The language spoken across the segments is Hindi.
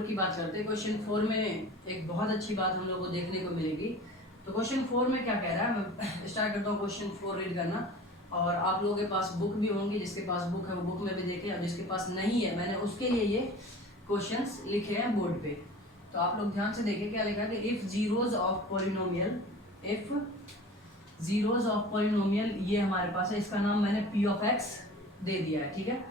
4 की बात करते हैं। क्वेश्चन 4 में एक बहुत अच्छी बात हम लोग को देखने को मिलेगी। तो क्वेश्चन 4 में क्या कह रहा है, मैं स्टार्ट करता हूँ क्वेश्चन 4 रीड करना। और आप लोगों के पास बुक भी होंगी, जिसके पास बुक है वो बुक में भी देखें, और जिसके पास नहीं है मैंने उसके लिए ये क्वेश्चंस लिखे हैं बोर्ड पे। तो आप लोग ध्यान से देखें क्या लिखा है कि if zeros of polynomial, if zeros of polynomial, ये हमारे पास है, इसका नाम मैंने पी ऑफ एक्स दे दिया है, ठीक है।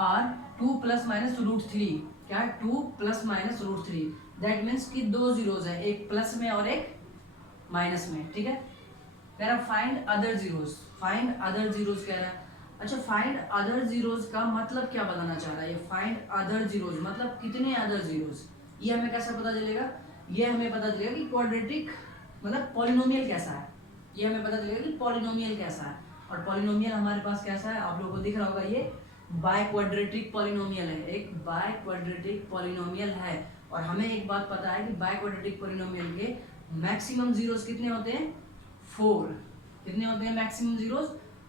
Are 2 plus minus root three, क्या है 2 plus minus root three, that means कि दो जीरोज है, एक प्लस में और एक माइनस में, ठीक है। कह रहा find other zeros, find other zeros कह रहा है। अच्छा, फाइंड अदर जीरोज का मतलब क्या बताना चाह रहा है ये? फाइंड अदर जीरोज मतलब कितने अदर जीरोज, ये हमें कैसे पता चलेगा? ये हमें पता चलेगा कि क्वाड्रेटिक मतलब पॉलिनोमियल कैसा है, ये हमें पता चलेगा कि पॉलिनोमियल कैसा है। और पॉलिनोमियल हमारे पास कैसा है, आप लोगों को दिख रहा होगा, ये बाय क्वाड्रेटिक पॉलिनोमियल है, एक बाय क्वाड्रेटिक पॉलिनोमियल है। और हमें एक बात पता है कि बाय क्वाड्रेटिक पॉलिनोमियल के मैक्सिमम जीरोस कितने होते हैं? 4। कितने होते हैं मैक्सिमम जीरोस?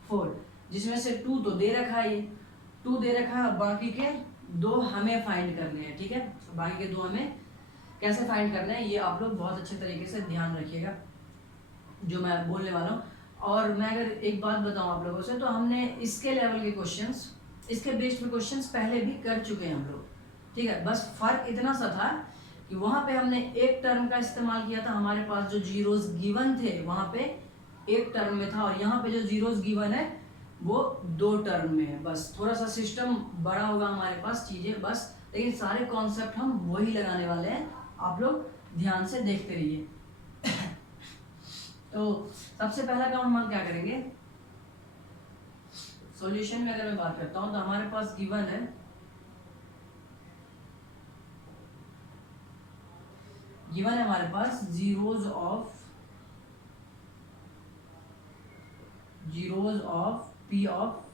4, जिसमें से 2 तो दे रखा है, ये 2 दे रखा है, बाकी के 2 हमें फाइंड करने हैं, ठीक है। बाकी के 2 हमें कैसे फाइंड करना है ये आप लोग बहुत अच्छे तरीके से ध्यान रखिएगा जो मैं बोलने वाला हूँ। और मैं अगर एक बात बताऊँ आप लोगों से, तो हमने इसके लेवल के क्वेश्चंस, इसके बेस्ड पे क्वेश्चंस पहले भी कर चुके हैं हम लोग, ठीक है। बस फर्क इतना सा था कि वहाँ पे हमने एक टर्म का इस्तेमाल किया था, हमारे पास जो जीरोस गिवन थे वहाँ पे एक टर्म में था, और यहाँ पे जो जीरोस गिवन है वो 2 टर्म में है। बस थोड़ा सा सिस्टम बड़ा होगा हमारे पास चीज़ें बस, लेकिन सारे कॉन्सेप्ट हम वही लगाने वाले हैं, आप लोग ध्यान से देखते रहिए। तो सबसे पहला काम हम क्या करेंगे, सॉल्यूशन में अगर मैं बात करता हूं तो हमारे पास गिवन है, गिवन है हमारे पास zeros of P of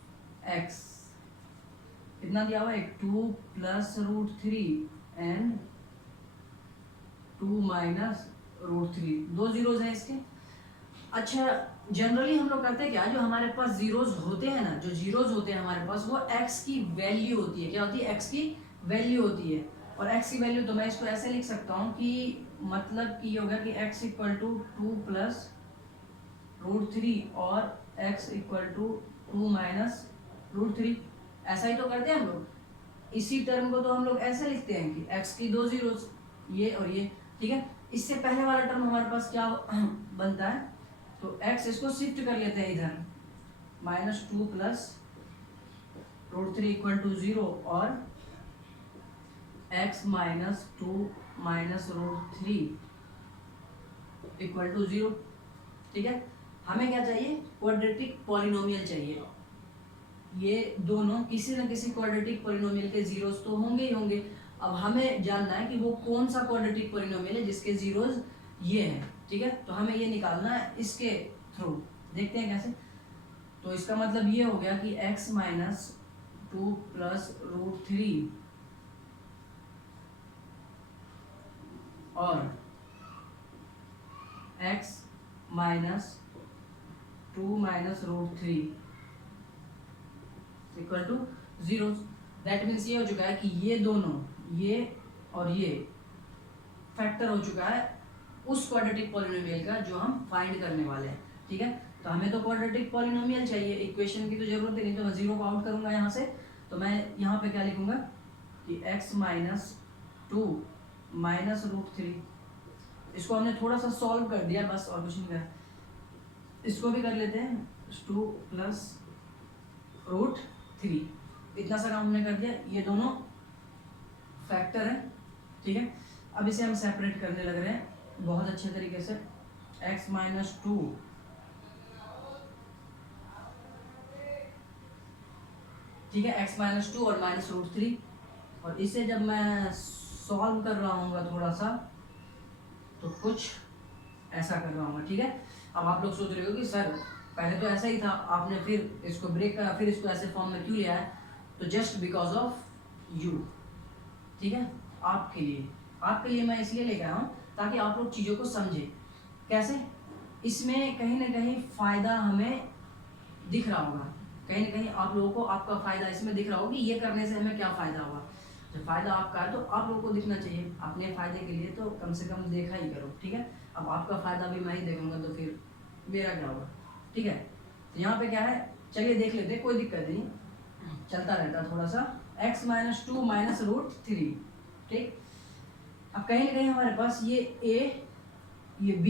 X, कितना दिया हुआ है? 2 plus root three and 2 minus root three, 2 zeros हैं इसके। अच्छा, जनरली हम लोग करते हैं क्या, जो हमारे पास जीरोज होते हैं ना, जो जीरोज होते हैं हमारे पास, वो एक्स की वैल्यू होती है। क्या होती है? एक्स की वैल्यू होती है। और एक्स की वैल्यू तो मैं इसको ऐसे लिख सकता हूँ कि मतलब कि ये होगा कि X equal to 2 plus root three और X equal to 2 minus root three. ऐसा ही तो करते हैं हम लोग। इसी टर्म को तो हम लोग ऐसे लिखते हैं कि एक्स की 2 जीरोज, ये और ये, ठीक है। इससे पहले वाला टर्म हमारे पास क्या बनता है, तो x इसको शिफ्ट कर लेते हैं इधर, -2 plus root three equal to 0 और x minus 2 minus root three equal to 0, ठीक है। हमें क्या चाहिए? क्वाड्रेटिक पॉलिनोमियल चाहिए। ये दोनों किसी न किसी क्वाड्रेटिक पॉलिनोमियल के जीरोस तो होंगे ही होंगे। अब हमें जानना है कि वो कौन सा क्वाड्रेटिक पॉलिनोमियल है जिसके जीरोस ये हैं, ठीक है। तो हमें ये निकालना है इसके थ्रू, देखते हैं कैसे। तो इसका मतलब ये हो गया कि x minus 2 plus root three और x minus 2 minus root three equal to 0। That means ये हो चुका है कि ये दोनों, ये और ये फैक्टर हो चुका है उस क्वाड्रेटिक पॉलिनोमियल का जो हम फाइंड करने वाले हैं, ठीक है। तो हमें तो क्वाड्रेटिक पॉलिनोमियल चाहिए, इक्वेशन की तो जरूरत ही नहीं। तो मैं 0 को आउट करूंगा यहाँ से, तो मैं यहाँ पे क्या लिखूंगा कि x minus 2 minus root three, इसको हमने थोड़ा सा सॉल्व कर दिया बस, और कुछ नहीं करा। इसको भी कर लेते हैं, 2 प्लस रूट थ्री, इतना सा काम हमने कर दिया। ये दोनों फैक्टर है, ठीक है। अब इसे हम सेपरेट करने लग रहे हैं बहुत अच्छे तरीके से। x माइनस 2 ठीक है, x माइनस 2 और माइनस रूट थ्री, और इसे जब मैं सॉल्व कर रहा हूँ थोड़ा सा, तो कुछ ऐसा कर रहा हूँ, ठीक है। अब आप लोग सोच रहे हो कि सर पहले तो ऐसा ही था, आपने फिर इसको ब्रेक करा, फिर इसको ऐसे फॉर्म में क्यों लिया है? तो जस्ट बिकॉज ऑफ यू, ठीक है। आपके लिए मैं इसलिए लेकर आया हूँ ताकि आप लोग चीज़ों को समझें। कैसे? इसमें कहीं ना कहीं फ़ायदा हमें दिख रहा होगा, कहीं ना कहीं आप लोगों को आपका फ़ायदा इसमें दिख रहा होगा कि ये करने से हमें क्या फ़ायदा होगा। जब फ़ायदा आपका है तो आप लोगों को दिखना चाहिए, अपने फ़ायदे के लिए तो कम से कम देखा ही करो, ठीक है। अब आपका फ़ायदा भी मैं ही देखूँगा तो फिर मेरा क्या होगा, ठीक है। तो यहाँ पे क्या है, चलिए देख लेते हैं, कोई दिक्कत नहीं, चलता रहता है थोड़ा सा। x माइनस 2 माइनस रूट 3, ठीक। अब कहीं ना कहीं हमारे पास ये a, ये b,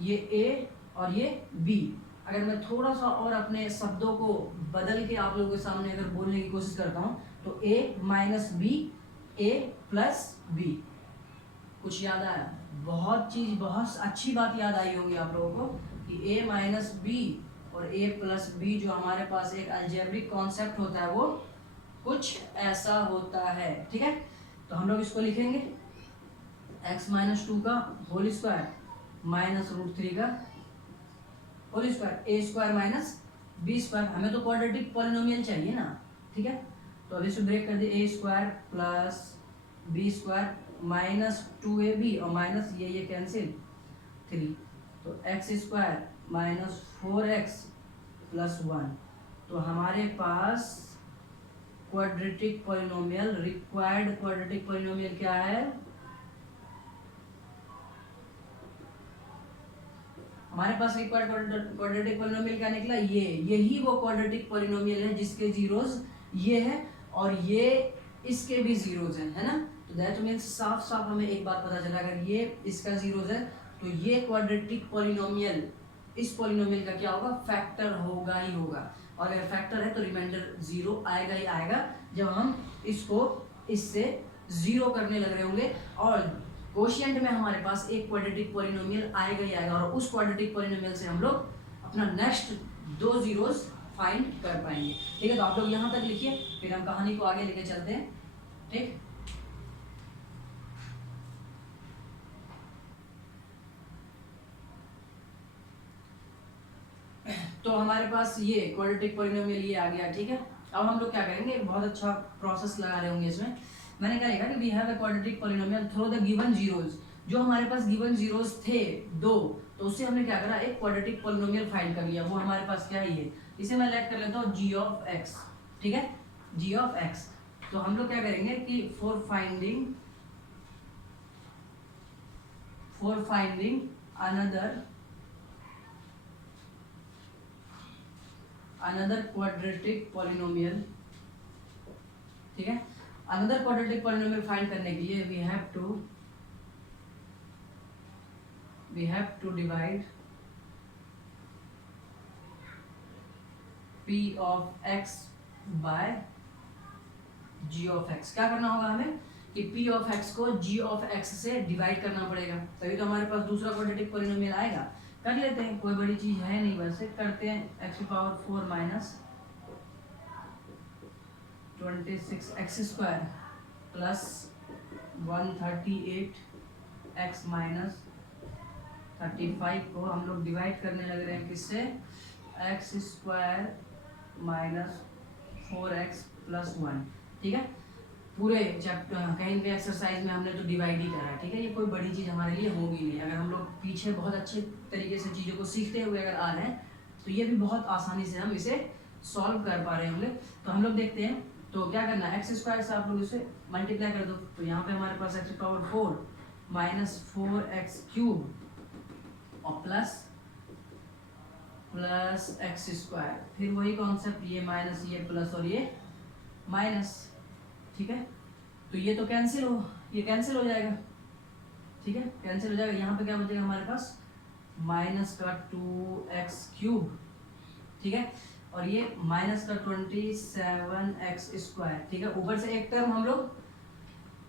ये a और ये b, अगर मैं थोड़ा सा और अपने शब्दों को बदल के आप लोगों के सामने अगर बोलने की कोशिश करता हूँ तो a minus B, a plus B. कुछ याद आया? बहुत चीज, बहुत अच्छी बात याद आई होगी आप लोगों को कि a माइनस बी और a प्लस बी जो हमारे पास एक अलजेब्रिक कॉन्सेप्ट होता है वो कुछ ऐसा होता है, ठीक है। तो हम लोग इसको लिखेंगे x माइनस 2 का होल स्क्वायर माइनस रूट 3 का होल स्क्वायर, ए स्क्वायर माइनस बी स्क्वायर। हमें तो क्वाड्रेटिक पॉलिनोमियल चाहिए ना, ठीक है। तो अब इसे ब्रेक कर दे, A square plus B square minus 2ab और माइनस ये कैंसिल 3, तो x square minus 4x plus 1। तो हमारे पास quadratic polynomial, required quadratic polynomial क्या है? हमारे पास रिक्वायर्ड क्वाड्रेटिक पॉलिनोमियल क्या निकला? यही वो क्वाड्रेटिक पॉलिनोमियल है जिसके जीरोस ये है और ये इसके भी जीरोस हैं, है ना। तो दैट मीन्स साफ साफ हमें एक बात पता चला, अगर ये इसका जीरोस है तो ये क्वाड्रेटिक पॉलिनोमियल, इस पॉलिनोमियल का क्या होगा? फैक्टर होगा ही होगा। और अगर फैक्टर है तो रिमाइंडर जीरो आएगा ही आएगा जब हम इसको इससे जीरो करने लग रहे होंगे। और कोशिएंट में हमारे पास एक क्वाड्रेटिक पॉलिनोमियल आएगा ही आएगा और उस क्वाड्रेटिक पॉलिनोमियल से हम लोग अपना नेक्स्ट दो जीरोस फाइंड कर पाएंगे, ठीक है। तो आप लोग यहाँ तक लिखिए, फिर हम कहानी को आगे लेके चलते हैं, ठीक। तो हमारे पास ये क्वाड्रेटिक पॉलिनोमियल ये आ गया, ठीक है। अब हम लोग क्या करेंगे, बहुत अच्छा प्रोसेस लगा रहे होंगे इसमें। मैंने क्या लिखा कि we have a quadratic polynomial through the given zeros. जो हमारे पास गिवन जीरोस थे दो, तो उससे हमने क्या करा, एक क्वाड्रेटिक पॉलिनोमियल फाइंड कर लिया। वो हमारे पास क्या है, ये, इसे मैं लेट कर लेता हूँ g ऑफ x, ठीक है, g ऑफ x। तो हम लोग क्या करेंगे कि for finding another quadratic polynomial, ठीक है। अनदर क्वाड्रेटिक पॉलिनोमियल फाइंड करने के लिए we have to divide p of x by g of x। क्या करना होगा हमें कि p ऑफ x को g ऑफ x से डिवाइड करना पड़ेगा, तभी तो हमारे पास दूसरा क्वाड्रेटिक पॉलिनोमियल आएगा। कर लेते हैं, कोई बड़ी चीज है नहीं, वैसे करते हैं। x power 4 minus 26x square plus 138 x minus 35 को हम लोग डिवाइड करने लग रहे हैं किससे? x square minus 4x plus 1, ठीक है। पूरे चैप्टर कहीं भी एक्सरसाइज में हमने तो डिवाइड ही करा, ठीक है। ये कोई बड़ी चीज़ हमारे लिए होगी नहीं। अगर हम लोग पीछे बहुत अच्छे तरीके से चीज़ों को सीखते हुए अगर आ रहे हैं तो ये भी बहुत आसानी से हम इसे सॉल्व कर पा रहे होंगे। तो हम लोग देखते हैं, तो क्या करना है, एक्स स्क्वायर से आप लोग इसे मल्टीप्लाई कर दो। तो यहाँ पे हमारे पास X power 4 minus 4x cube और प्लस एक्स स्क्वायर, फिर वही कॉन्सेप्ट, ये माइनस ये प्लस और ये माइनस, ठीक है। तो ये तो कैंसिल हो जाएगा, ठीक है, कैंसिल हो जाएगा। यहाँ पे क्या बचेगा हमारे पास? माइनस का 2x क्यूब, ठीक है, और ये माइनस का 27x स्क्वायर, ठीक है। ऊपर से एक टर्म हम लोग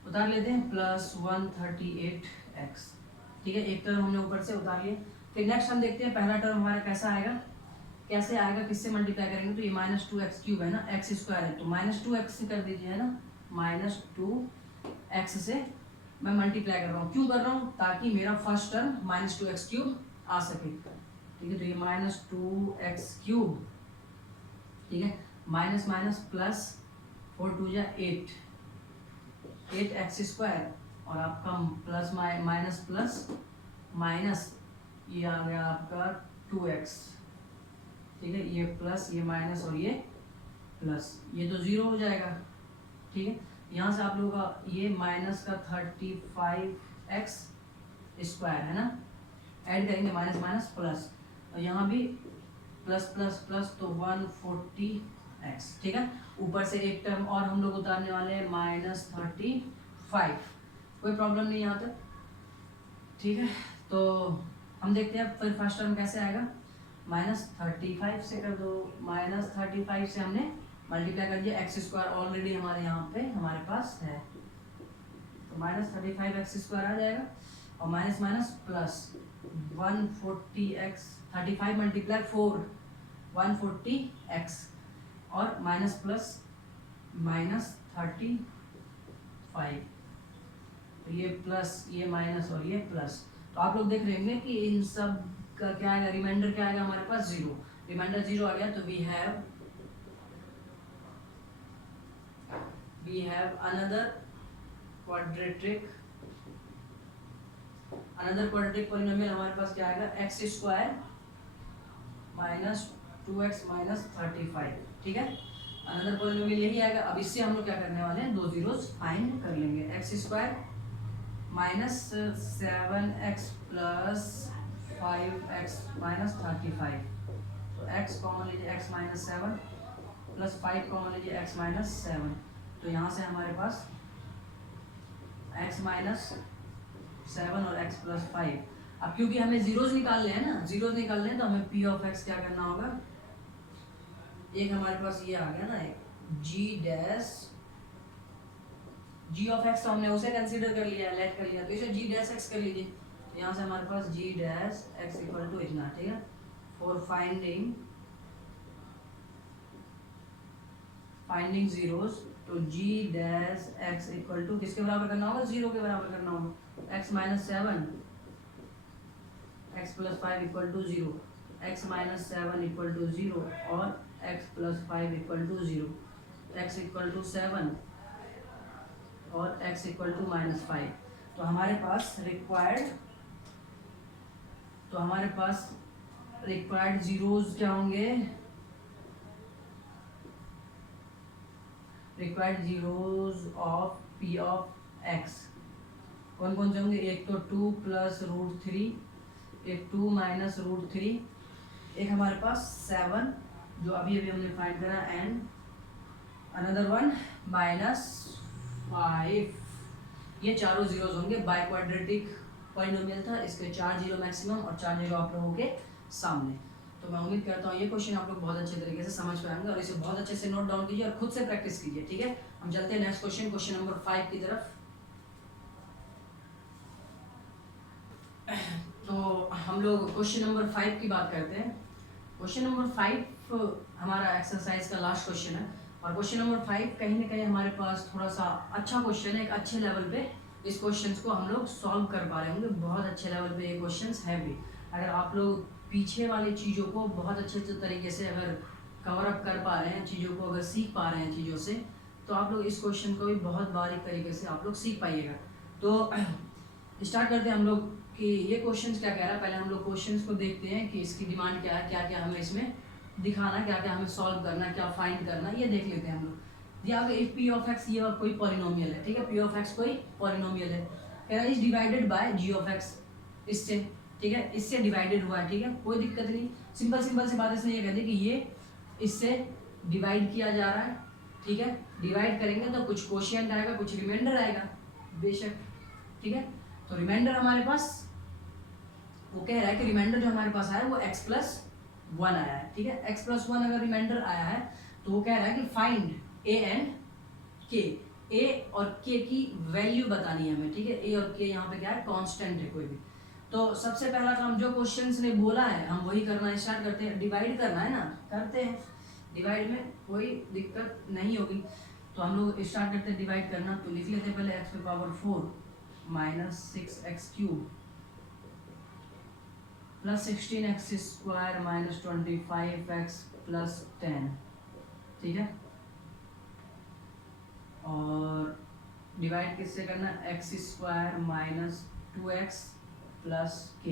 उतार लेते हैं प्लस 138x, ठीक है, एक टर्म हमने ऊपर से उतार लिया। फिर नेक्स्ट हम देखते हैं पहला टर्म हमारा कैसे आएगा, किससे मल्टीप्लाई करेंगे? तो ये माइनस 2x क्यूब है ना, x स्क्वायर है तो माइनस 2x से कर दीजिए, है ना, माइनस 2x से मैं मल्टीप्लाई कर रहा हूँ। क्यों कर रहा हूँ? ताकि मेरा first term minus 2x cube आ सके, ठीक है। तो ये माइनस 2x क्यूब, ठीक है, माइनस माइनस प्लस 4 2 जा 8x स्क्वायर और आपका प्लस माइनस प्लस माइनस ये आ गया आपका 2x, ठीक है, ये प्लस ये माइनस और ये प्लस, ये तो जीरो हो जाएगा, ठीक है। यहाँ से आप लोगों का ये माइनस का 35x² है ना, ऐड करेंगे माइनस माइनस प्लस, और यहाँ भी प्लस प्लस प्लस तो 140x, ठीक है। ऊपर से एक टर्म और हम लोग उतारने वाले हैं -35, कोई प्रॉब्लम नहीं यहाँ तक, ठीक है। तो हम देखते हैं फिर फर्स्ट टर्म कैसे आएगा, -35 से कर दो, -35 से हमने मल्टीप्लाई कर दिया, x² ऑलरेडी हमारे यहाँ पे हमारे पास है, तो -35x² आ जाएगा, और minus minus plus 140x, 35 multiply 4 140x, और माइनस प्लस -35, तो ये प्लस ये माइनस और ये प्लस, तो आप लोग देख रहे होंगे कि इन सब का क्या आएगा, रिमाइंडर क्या आएगा हमारे पास 0, रिमाइंडर 0 आ गया, तो we have another quadratic polynomial, हमारे पास क्या आएगा, x² -2x -35, ठीक है। अनदर पॉलिनोमियल यही आएगा। अब इससे हम लोग क्या करने वाले हैं, 2 जीरोस फाइंड कर लेंगे, x² -7x + 5x -35, तो x कॉमन लीजिए, x -7 + 5 कॉमन लीजिए, x -7, तो यहाँ से हमारे पास x -7 और x + 5। अब क्योंकि हमें जीरोस निकालने हैं ना, जीरोस निकालने हैं, तो हमें p ऑफ x क्या करना होगा, एक हमारे पास ये आ गया ना, एक g ऑफ x, तो हमने उसे कंसीडर कर लिया, लेट कर लिया, तो इसे g' कर लीजिए, तो यहाँ से हमारे पास g' x = इतना, ठीक है। फॉर फाइंडिंग जीरोस, तो g' x = किसके बराबर करना होगा, 0 के बराबर करना होगा, x -7 x + 5 = 0, x -7 = 0 और x + 5 = 0, x = 7 और x = -5, तो हमारे पास रिक्वायर्ड जीरोस क्या होंगे, required zeros of p of x कौन कौन से होंगे, एक तो 2 + √3, एक 2 - √3, एक हमारे पास 7 जो अभी हमने फाइंड करा, एंड अनदर वन -5, ये चारों जीरोस होंगे। बाय क्वाड्रेटिक पॉलिनोमियल था, इसके 4 जीरो मैक्सिमम और 4 जीरो आप लोगों के सामने। तो मैं उम्मीद करता हूँ ये क्वेश्चन आप लोग बहुत अच्छे तरीके से समझ पाएंगे, और इसे बहुत अच्छे से नोट डाउन कीजिए और खुद से प्रैक्टिस कीजिए, ठीक है। हम चलते हैं नेक्स्ट क्वेश्चन नंबर 5 की तरफ। तो हम लोग क्वेश्चन नंबर 5 की बात करते हैं। क्वेश्चन नंबर 5 हमारा एक्सरसाइज का लास्ट क्वेश्चन है, और क्वेश्चन नंबर 5 कहीं ना कहीं हमारे पास थोड़ा सा अच्छा क्वेश्चन है, एक अच्छे लेवल पे इस क्वेश्चन को हम लोग सॉल्व कर पा रहे होंगे, बहुत अच्छे लेवल पे ये क्वेश्चन है भी। अगर आप लोग पीछे वाली चीज़ों को बहुत अच्छे तरीके से अगर कवर अप कर पा रहे हैं, चीज़ों को अगर सीख पा रहे हैं चीज़ों से, तो आप लोग इस क्वेश्चन को भी बहुत बारीक तरीके से आप लोग सीख पाइएगा। तो स्टार्ट करते हैं हम लोग कि ये क्वेश्चन क्या कह रहा है। पहले हम लोग क्वेश्चन को देखते हैं कि इसकी डिमांड क्या है, क्या क्या हमें इसमें दिखाना, क्या क्या हमें सॉल्व करना, क्या फाइंड करना, ये देख लेते हैं हम लोग। दिया गया इफ p ऑफ x, ये कोई पॉलिनोमियल है, ठीक है, p ऑफ x कोई पॉलिनोमियल है, कह रहा है is divided by g of x, इससे, ठीक है, इससे डिवाइडेड हुआ है, ठीक है, कोई दिक्कत नहीं, सिंपल से बात इसने ये कहती है कि ये इससे डिवाइड किया जा रहा है, ठीक है। डिवाइड करेंगे तो कुछ कोशिएंट आएगा, कुछ रिमाइंडर आएगा, बेशक, ठीक है। तो रिमाइंडर हमारे पास वो कह रहा है कि रिमाइंडर जो हमारे पास आया है वो x + 1 आया है, ठीक है। x + 1 अगर रिमाइंडर आया है तो वो कह रहा है कि find a and k, a और k की वैल्यू बतानी है हमें, ठीक है। a और k यहाँ पे क्या है, कांस्टेंट है कोई भी। तो सबसे पहला काम जो क्वेश्चंस ने बोला है हम वही करना स्टार्ट करते हैं, डिवाइड करना है ना, करते हैं, डिवाइड में कोई दिक्कत नहीं होगी। तो हम लोग स्टार्ट करते हैं डिवाइड करना, तो लिख लेते हैं पहले x⁴ -6x³ + 16x² - 25x + 10, ठीक है। और डिवाइड किससे करना, x² - 2x + k,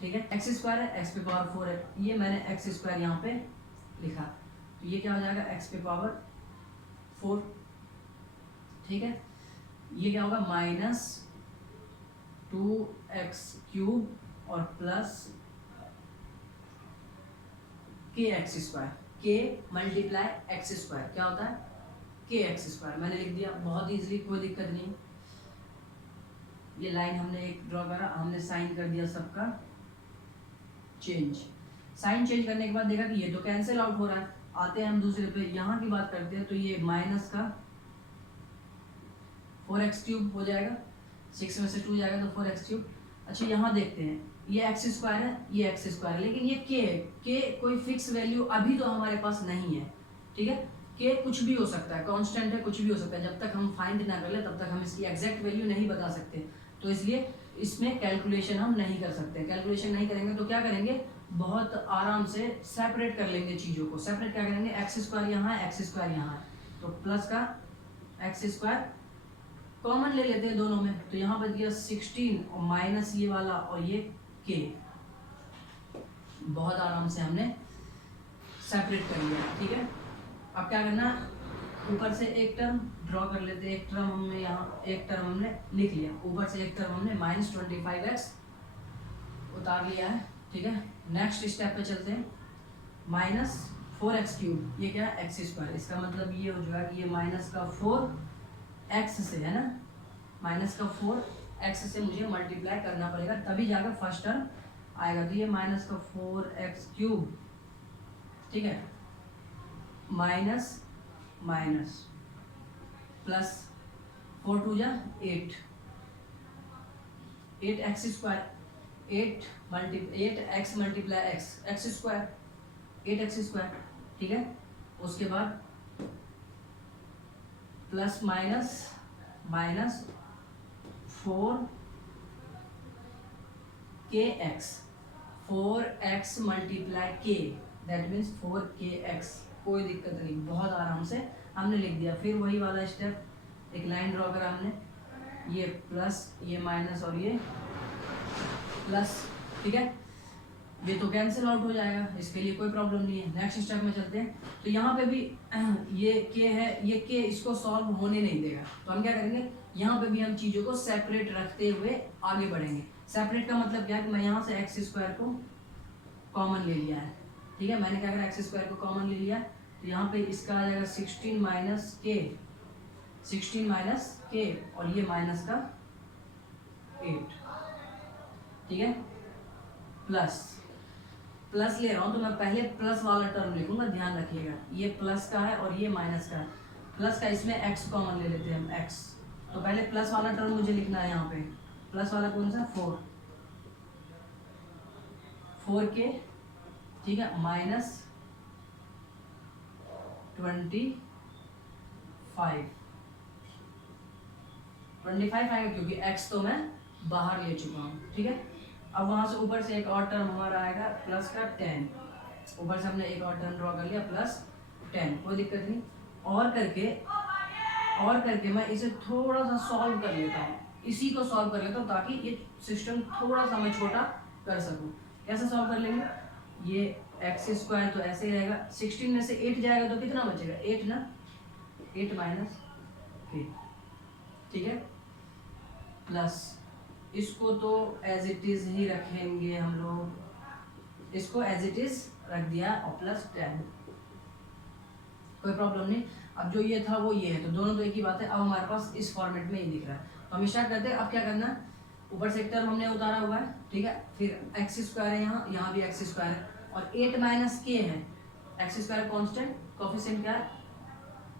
ठीक है। x² है, x⁴ है, ये मैंने x² यहाँ पे लिखा, तो ये क्या हो जाएगा x⁴, ठीक है, ये क्या होगा -2x³ और प्लस kx², k × x², क्या होता है kx²। मैंने लिख दिया, बहुत इजीली, कोई दिक्कत नहीं। ये लाइन हमने एक ड्रॉ करा, हमने साइन कर दिया सबका चेंज। साइन चेंज करने के बाद देखा कि ये तो कैंसिल आउट हो रहा है। आते हैं हम दूसरे पे, यहाँ की बात करते हैं, तो ये माइनस का 4x³ हो जाएगा, 6 में से 2 जाएगा तो 4x³। अच्छा यहाँ देखते हैं, ये x² है, ये x², लेकिन ये k है। k कोई फिक्स वैल्यू अभी तो हमारे पास नहीं है, ठीक है। k कुछ भी हो सकता है, कांस्टेंट है, कुछ भी हो सकता है। जब तक हम फाइंड ना कर ले तब तक हम इसकी एग्जैक्ट वैल्यू नहीं बता सकते, तो इसलिए इसमें कैलकुलेशन हम नहीं कर सकते। कैलकुलेशन नहीं करेंगे तो क्या करेंगे, बहुत आराम से सेपरेट कर लेंगे चीज़ों को। सेपरेट क्या करेंगे, x² यहाँ है, x² यहाँ है, तो प्लस का x² कॉमन ले लेते हैं दोनों में, तो यहाँ बच गया 16 और माइनस ये वाला और ये k। बहुत आराम से हमने सेपरेट कर लिया, ठीक है। अब क्या करना, ऊपर से एक टर्म ड्रॉ कर लेते हैं। एक टर्म हमने यहाँ, एक टर्म हमने लिख लिया, ऊपर से एक टर्म हमने -25x उतार लिया है, ठीक है। नेक्स्ट स्टेप पे चलते हैं, -4x³, ये क्या है x²। इसका मतलब ये हो जाएगा कि ये माइनस का 4x से है ना, माइनस का 4x से मुझे मल्टीप्लाई करना पड़ेगा, तभी जाकर फर्स्ट टर्म आएगा। तो ये माइनस का 4x³, ठीक है, माइनस माइनस प्लस 4 2 जा 8, 8x², 8x multiply x² 8x², ठीक है। उसके बाद plus minus minus 4kx, 4x multiply k, that means 4kx। कोई दिक्कत नहीं, बहुत आराम से हमने लिख दिया। फिर वही वाला स्टेप, एक लाइन ड्रॉ करा हमने, ये प्लस, ये माइनस और ये प्लस, ठीक है। ये तो कैंसिल आउट हो जाएगा, इसके लिए कोई प्रॉब्लम नहीं है। नेक्स्ट स्टेप में चलते हैं, तो यहाँ पे भी ये k है, ये k इसको सॉल्व होने नहीं देगा, तो हम क्या करेंगे, यहाँ पे भी हम चीज़ों को सेपरेट रखते हुए आगे बढ़ेंगे। सेपरेट का मतलब क्या है कि मैं यहाँ से x² को कॉमन ले लिया है, ठीक है। मैंने क्या करा, x² को कॉमन ले लिया, तो यहाँ पे इसका आ जाएगा 16 माइनस k और ये माइनस का 8, ठीक है। प्लस ले रहा हूँ तो मैं पहले प्लस वाला टर्म लिखूंगा, ध्यान रखिएगा। ये प्लस का है और ये माइनस का है। प्लस का इसमें x कॉमन ले लेते हैं हम, x। तो पहले प्लस वाला टर्म मुझे लिखना है यहाँ पे। प्लस वाला कौन सा, 4k, ठीक है, माइनस 25 आएगा, क्योंकि x तो मैं बाहर ले चुका हूँ, ठीक है। अब वहाँ से ऊपर से एक और टर्म हमारा आएगा प्लस का 10। ऊपर से हमने एक और टर्म ड्रॉ कर लिया प्लस 10, कोई दिक्कत नहीं। और करके मैं इसे थोड़ा सा सॉल्व कर लेता हूँ, इसी को सॉल्व कर लेता हूँ, ताकि ये सिस्टम थोड़ा सा मैं छोटा कर सकूँ। कैसे सॉल्व कर लेंगे, ये x² तो ऐसे ही रहेगा, 16 में से 8 जाएगा तो कितना बचेगा, 8 ना, 8 माइनस k, ठीक है। प्लस इसको तो एज इट इज ही रखेंगे हम लोग, इसको एज इट इज रख दिया और प्लस 10, कोई प्रॉब्लम नहीं। अब जो ये था वो ये है, तो दोनों तो एक ही बात है। अब हमारे पास इस फॉर्मेट में ये दिख रहा है, तो हम स्टार्ट करते हैं। अब क्या करना है, ऊपर से एक टर्म हमने उतारा हुआ है, ठीक है। फिर x² है, यहाँ भी x² है और 8 माइनस k है। x² कांस्टेंट, कोफिशिएंट क्या है,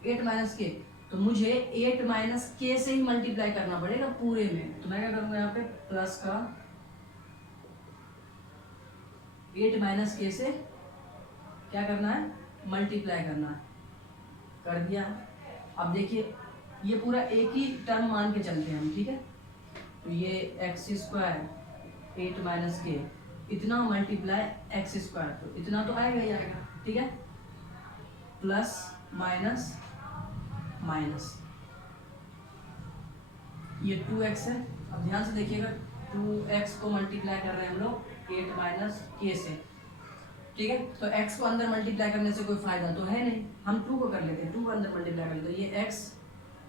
8 माइनस k, तो मुझे 8 माइनस k से ही मल्टीप्लाई करना पड़ेगा पूरे में। तो मैं क्या करूँगा, यहाँ पे प्लस का 8 माइनस k से क्या करना है, मल्टीप्लाई करना है, कर दिया। अब देखिए ये पूरा एक ही टर्म मान के चलते हैं हम, ठीक है। तो ये x² 8 माइनस k, इतना मल्टीप्लाई x², तो इतना तो आएगा ही आएगा, ठीक है। प्लस माइनस माइनस, ये 2x है। अब ध्यान से देखिएगा, 2x को मल्टीप्लाई कर रहे हैं हम लोग 8 माइनस k से, ठीक है। तो x को अंदर मल्टीप्लाई करने से कोई फायदा तो है नहीं, हम 2 को कर लेते हैं, 2 को अंदर मल्टीप्लाई कर लेते हैं। ये x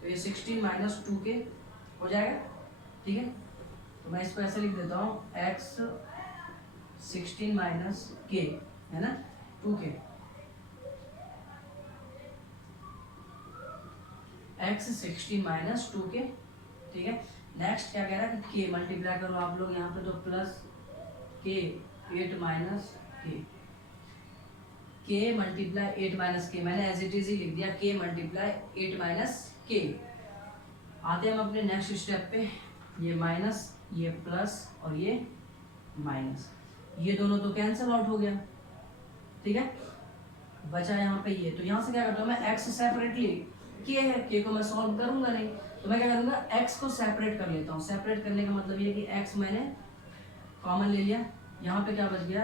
तो ये 16 माइनस 2k हो जाएगा, ठीक है। तो मैं इसको ऐसे लिख देता हूँ, x 16 माइनस k है ना 2k, x 16 माइनस 2k, ठीक है। नेक्स्ट क्या कह रहा है कि k मल्टीप्लाई करो आप लोग यहाँ पे, तो plus k 8 minus k multiply 8 minus के, मैंने एज इट इज ही लिख दिया k मल्टीप्लाई 8 माइनस के। आते हैं हम अपने नेक्स्ट स्टेप पे, ये माइनस, ये प्लस और ये माइनस, ये दोनों तो कैंसिल आउट हो गया, ठीक है। बचा यहाँ पे ये, तो यहाँ से क्या करता हूँ मैं, x सेपरेटली, k है, k को मैं सॉल्व करूंगा नहीं, तो मैं क्या करूंगा x को सेपरेट कर लेता हूँ। सेपरेट करने का मतलब ये कि x मैंने कॉमन ले लिया, यहाँ पे क्या बच गया,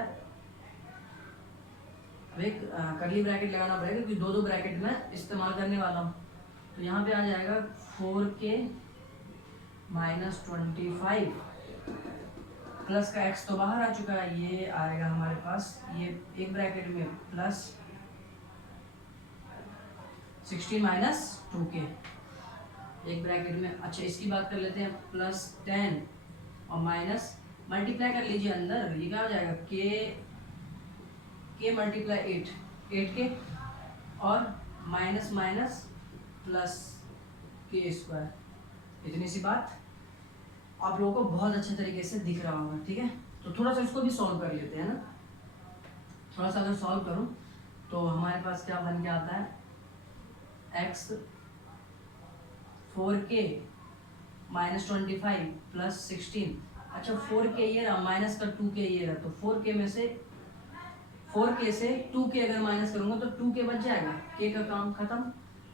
अब एक कर्ली ब्रैकेट लगाना पड़ेगा क्योंकि दो ब्रैकेट में इस्तेमाल करने वाला हूँ। तो यहाँ पे आ जाएगा 4k माइनस 25 प्लस का x तो बाहर आ चुका है, ये आएगा हमारे पास, ये एक ब्रैकेट में प्लस 16 माइनस 2k एक ब्रैकेट में। अच्छा इसकी बात कर लेते हैं, प्लस 10 और माइनस मल्टीप्लाई कर लीजिए अंदर, ये क्या हो जाएगा k मल्टीप्लाई 8k और minus minus plus k square. इतनी सी बात आप लोगों को बहुत अच्छे तरीके से दिख रहा होगा, ठीक है। तो थोड़ा सा इसको भी सॉल्व कर लेते हैं ना, थोड़ा सा अगर सॉल्व करूं तो हमारे पास क्या बन के आता है, x 4k माइनस 25 प्लस 16। अच्छा 4k ये रहा, माइनस का 2k ये रहा, तो 4k में से 4k से 2k अगर माइनस करूंगा तो 2k बच जाएगा, k का काम खत्म,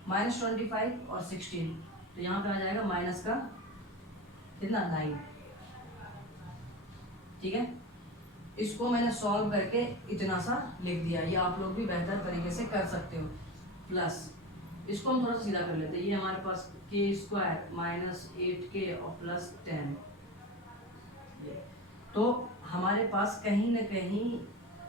माइनस 25 और 16, तो यहाँ पे आ जाएगा माइनस का कितना 9, ठीक है। इसको मैंने सॉल्व करके इतना सा लिख दिया, ये आप लोग भी बेहतर तरीके से कर सकते हो। प्लस इसको हम थोड़ा सा सीधा कर लेते हैं, ये हमारे पास k स्क्वायर माइनस 8k और प्लस 10, तो हमारे पास कहीं ना कहीं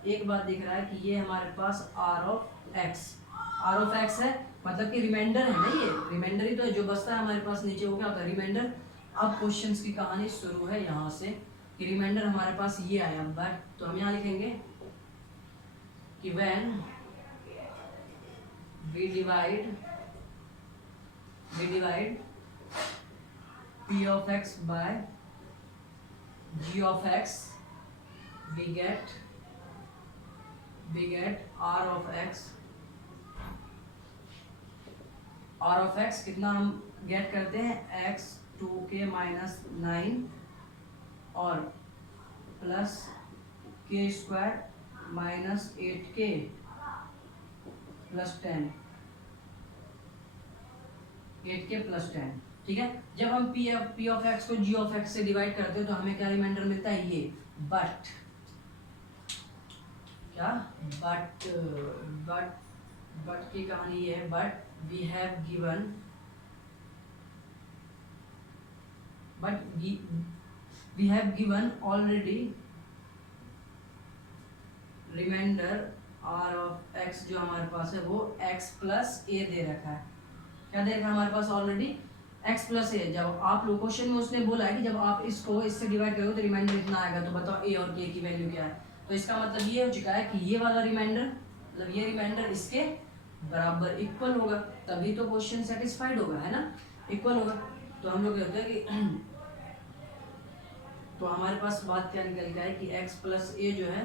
एक बात दिख रहा है कि ये हमारे पास r ऑफ x है, मतलब कि रिमाइंडर है ना, ये रिमाइंडर ही तो है, जो बचता है हमारे पास नीचे हो क्या होता है रिमाइंडर। अब क्वेश्चंस की कहानी शुरू है यहाँ से कि रिमाइंडर हमारे पास ये आया, बट तो हम यहाँ लिखेंगे कि when we divide p of x by g of x we get r of x कितना हम गेट करते हैं, x 2k माइनस 9 और plus k square minus 8k plus 10, 8k plus 10, ठीक है। जब हम p ऑफ x को g ऑफ x से डिवाइड करते हैं तो हमें क्या रिमाइंडर मिलता है, ये बट क्या, बट की कहानी ये है, but we have given already remainder r of x जो हमारे पास है वो x प्लस a दे रखा है, क्या दे रखा है हमारे पास ऑलरेडी, x प्लस a। जब आप लोग क्वेश्चन में उसने बोला है कि जब आप इसको इससे डिवाइड करोगे तो रिमाइंडर इतना आएगा, तो बताओ a और k की वैल्यू क्या है। तो इसका मतलब ये हो चुका है कि ये वाला रिमाइंडर, मतलब ये रिमाइंडर इसके बराबर इक्वल होगा, तभी तो क्वेश्चन सेटिस्फाइड होगा, है ना, इक्वल होगा। तो हम लोग कहते हैं कि तो हमारे पास बात क्या निकल गया है कि x प्लस a जो है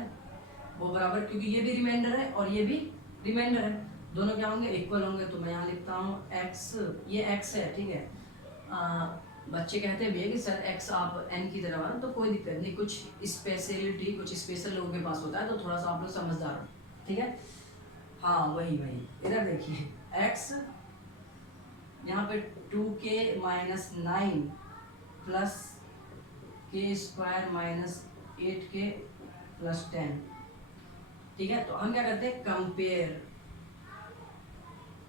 वो बराबर, क्योंकि ये भी रिमाइंडर है और ये भी रिमाइंडर है, दोनों क्या होंगे, इक्वल होंगे। तो मैं यहाँ लिखता हूँ x, ये x है, ठीक है। बच्चे कहते भी है कि सर x आप n की तरह बना, तो कोई दिक्कत नहीं, कुछ स्पेशलिटी कुछ स्पेशल लोगों के पास होता है, तो थोड़ा सा आप लोग समझदार हो, ठीक है। हाँ वही इधर देखिए, x यहाँ पे 2k minus 9 plus k square minus 8k plus 10, ठीक है। तो हम क्या करते हैं,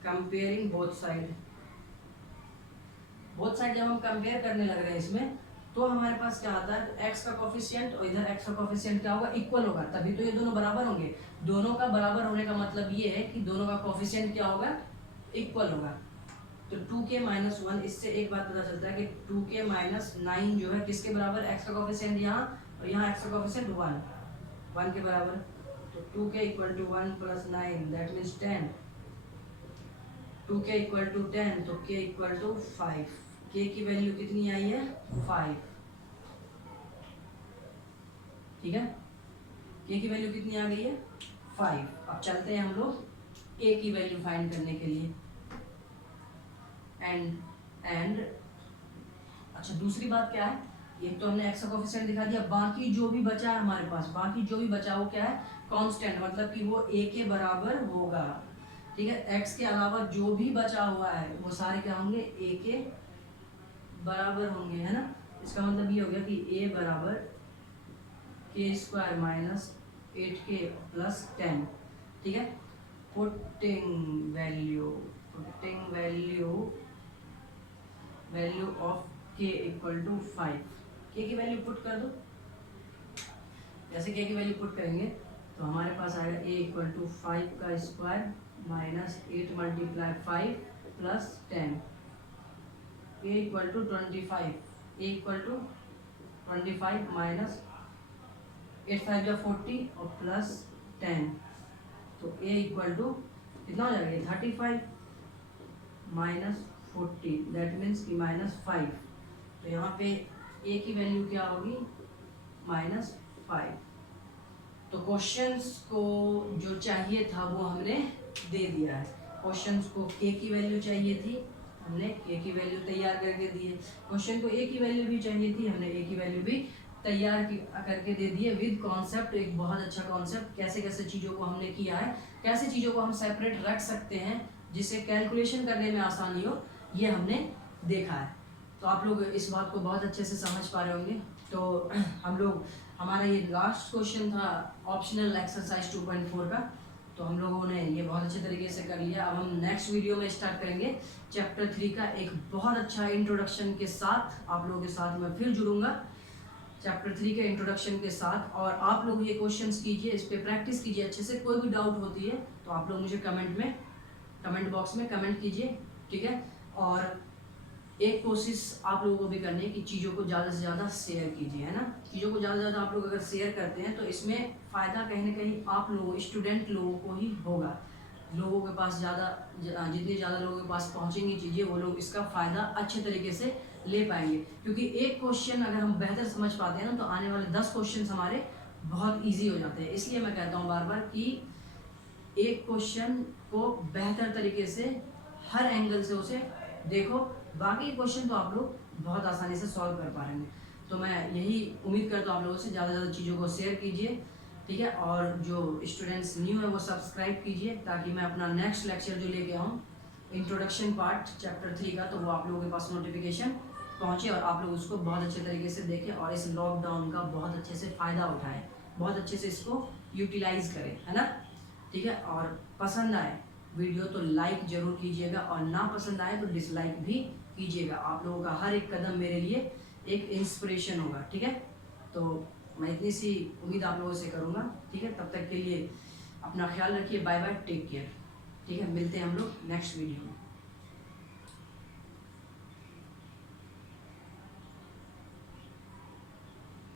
कंपेयरिंग बोथ साइड जब हम कंपेयर करने लग रहे हैं इसमें, तो हमारे पास क्या आता है, x का कोफिशिएंट और इधर x का कोफिशिएंट क्या होगा, इक्वल होगा, तभी तो ये दोनों बराबर होंगे। दोनों का बराबर होने का मतलब ये है कि दोनों का कोफिशिएंट क्या होगा, इक्वल होगा, तो 2k माइनस 1, इससे एक बात पता चलता है कि 2k माइनस 9 जो है किसके बराबर, x का कोफिशिएंट यहाँ और यहाँ x का कोफिशिएंट 1 के बराबर। तो 2k इक्वल टू 1 प्लस 9 that means 10। 2k equal to 10 तो k इक्वल टू 5। k की वैल्यू कितनी आई है, 5। ठीक है, k की वैल्यू कितनी आ गई है, 5। अब चलते हैं हम लोग a की वैल्यू फाइंड करने के लिए। एंड अच्छा दूसरी बात क्या है, ये तो हमने x का कोफिशिएंट दिखा दिया, बाकी जो भी बचा है हमारे पास, बाकी जो भी बचा वो क्या है, कांस्टेंट, मतलब कि वो a के बराबर होगा। ठीक है, x के अलावा जो भी बचा हुआ है वो सारे क्या होंगे, a के बराबर होंगे, है ना। इसका मतलब ये हो गया कि a बराबर k² माइनस 8k प्लस 10। ठीक है, putting value of k equal to 5। k की वैल्यू पुट कर दो। जैसे k की वैल्यू पुट करेंगे तो हमारे पास आएगा a इक्वल टू 5 का square minus 8 multiply 5 plus 10। a equal to 25, a equal to 25 minus 8 5 या 40 और प्लस 10। तो a इक्वल टू कितना हो जाएगा, 35 माइनस 40 दैट मीन्स कि माइनस 5। तो यहाँ पे a की वैल्यू क्या होगी, -5। तो क्वेश्चंस को जो चाहिए था वो हमने दे दिया है। क्वेश्चंस को k की वैल्यू चाहिए थी, हमने k की वैल्यू तैयार करके दी है। क्वेश्चन को a की वैल्यू भी चाहिए थी, हमने a की वैल्यू भी तैयार करके दे दिए विद कॉन्सेप्ट। एक बहुत अच्छा कॉन्सेप्ट, कैसे कैसे चीज़ों को हमने किया है, कैसे चीज़ों को हम सेपरेट रख सकते हैं जिससे कैलकुलेशन करने में आसानी हो, ये हमने देखा है। तो आप लोग इस बात को बहुत अच्छे से समझ पा रहे होंगे। तो हम लोग, हमारा ये लास्ट क्वेश्चन था ऑप्शनल एक्सरसाइज 2.4 का, तो हम लोगों ने ये बहुत अच्छे तरीके से कर लिया। अब हम नेक्स्ट वीडियो में स्टार्ट करेंगे चैप्टर 3 का एक बहुत अच्छा इंट्रोडक्शन के साथ। आप लोगों के साथ मैं फिर जुड़ूंगा चैप्टर 3 के इंट्रोडक्शन के साथ। और आप लोग ये क्वेश्चंस कीजिए, इस पर प्रैक्टिस कीजिए अच्छे से। कोई भी डाउट होती है तो आप लोग मुझे कमेंट बॉक्स में कमेंट कीजिए, ठीक है। और एक कोशिश आप लोगों को भी करनी है कि चीज़ों को ज़्यादा से ज़्यादा शेयर कीजिए, है ना। चीज़ों को ज़्यादा से ज़्यादा आप लोग अगर शेयर करते हैं तो इसमें फ़ायदा कहीं ना कहीं आप लोगों, स्टूडेंट लोगों को ही होगा। लोगों के पास जितने ज़्यादा लोगों के पास पहुँचेंगी चीज़ें, वो लोग इसका फ़ायदा अच्छे तरीके से ले पाएंगे। क्योंकि एक क्वेश्चन अगर हम बेहतर समझ पाते हैं ना, तो आने वाले 10 क्वेश्चन हमारे बहुत ईजी हो जाते हैं। इसलिए मैं कहता हूँ बार बार कि एक क्वेश्चन को बेहतर तरीके से हर एंगल से उसे देखो, बाकी क्वेश्चन तो आप लोग बहुत आसानी से सॉल्व कर पाएंगे। तो मैं यही उम्मीद करता हूँ आप लोगों से, ज़्यादा से ज़्यादा चीज़ों को शेयर कीजिए, ठीक है। और जो स्टूडेंट्स न्यू है वो सब्सक्राइब कीजिए, ताकि मैं अपना नेक्स्ट लेक्चर जो लेके आऊँ इंट्रोडक्शन पार्ट चैप्टर 3 का, तो वो आप लोगों के पास नोटिफिकेशन पहुँचे और आप लोग उसको बहुत अच्छे तरीके से देखें और इस लॉकडाउन का बहुत अच्छे से फ़ायदा उठाएं, बहुत अच्छे से इसको यूटिलाइज करें, है ना, ठीक है। और पसंद आए वीडियो तो लाइक ज़रूर कीजिएगा, और ना पसंद आए तो डिसलाइक भी कीजिएगा। आप लोगों का हर एक कदम मेरे लिए एक इंस्पिरेशन होगा, ठीक है। तो मैं इतनी सी उम्मीद आप लोगों से करूँगा, ठीक है। तब तक के लिए अपना ख्याल रखिए, बाय बाय, टेक केयर, ठीक है। मिलते हैं हम लोग नेक्स्ट वीडियो में।